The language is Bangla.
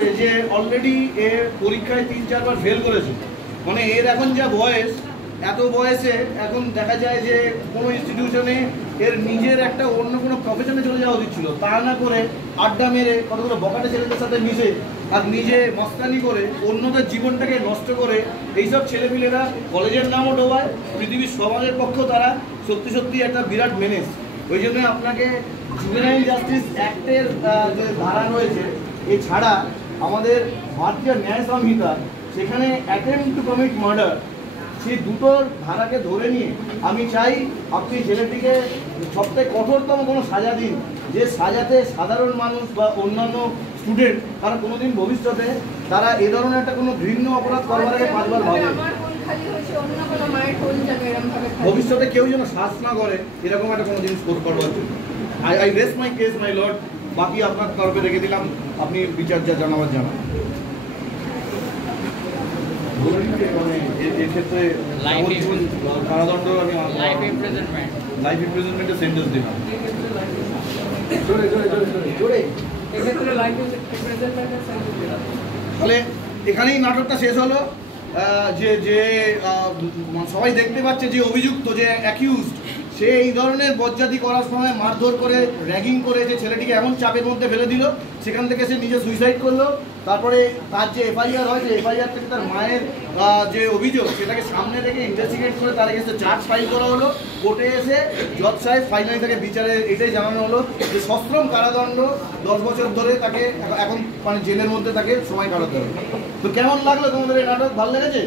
যে অলরেডি এ পরীক্ষায় ৩-৪ বার ফেল করেছে, মানে এর এখন যা বয়স, এত বয়সে এখন দেখা যায় যে কোনো ইনস্টিটিউশনে এর নিজের একটা অন্য কোনো প্রফেশনে চলে যাওয়া উচিত ছিল, তা না করে আড্ডা মেরে কতগুলো বকাটে ছেলেদের সাথে মিশে আর নিজে মস্তানি করে অন্যদের জীবনটাকে নষ্ট করে এইসব ছেলেপিলেরা কলেজের নামও ডোবায়, পৃথিবীর সমাজের পক্ষেও তারা সত্যি সত্যি একটা বিরাট মেনেস। ওই জন্য আপনাকে জুভেনাইল জাস্টিস অ্যাক্টের যে ধারা রয়েছে এছাড়া আমাদের ভারতীয় ন্যায় সংহিতা সেখানে অ্যাটেম্প্ট টু কমিট মার্ডার, সেই দুটোর ধারাকে ধরে নিয়ে আমি চাই আপনি ছেলেটিকে সবথেকে কঠোরতম কোনো সাজা দিন, যে সাজাতে সাধারণ মানুষ বা অন্যান্য স্টুডেন্ট তারা কোনোদিন ভবিষ্যতে তারা এ ধরনের একটা কোনো ঘৃণ্য অপরাধ করবার আগে 5 বার ভাবে, ভবিষ্যতে কেউ যেন শ্বাস না করে এরকম একটা কোনো জিনিস করবার জন্য। I rest my case my lord. বাকি আপনার তরফে রেখে দিলাম, আপনি বিচার যা জানাবার জানান। মানে এক্ষেত্রে কারাদণ্ড আমি লাইফ ইমপ্রিজনমেন্টের সেন্টেন্স দিলাম। তাহলে এখানেই নাটকটা শেষ হলো। যে যে সবাই দেখতে পাচ্ছে যে অভিযুক্ত, যে অ্যাকিউজড, সে এই ধরনের বজ্জাতি করার সময় মারধর করে র্যাগিং করে যে ছেলেটিকে এমন চাপের মধ্যে ফেলে দিল, সেখান থেকে সে নিজে সুইসাইড করলো। তারপরে তার যে এফআইআর হয়, যে এফআইআর থেকে তার মায়ের যে অভিযোগ সেটাকে সামনে রেখে ইনভেস্টিগেট করে তার কাছে চার্জ ফাইল করা হলো। কোর্টে এসে জজ সাহেব ফাইনালি তাকে বিচারে এটাই জানানো হলো যে সশ্রম কারাদণ্ড 10 বছর ধরে তাকে এখন মানে জেলের মধ্যে তাকে সময় কাটাতে হবে। তো কেমন লাগলো তোমাদের এই নাটক? ভালো লেগেছে?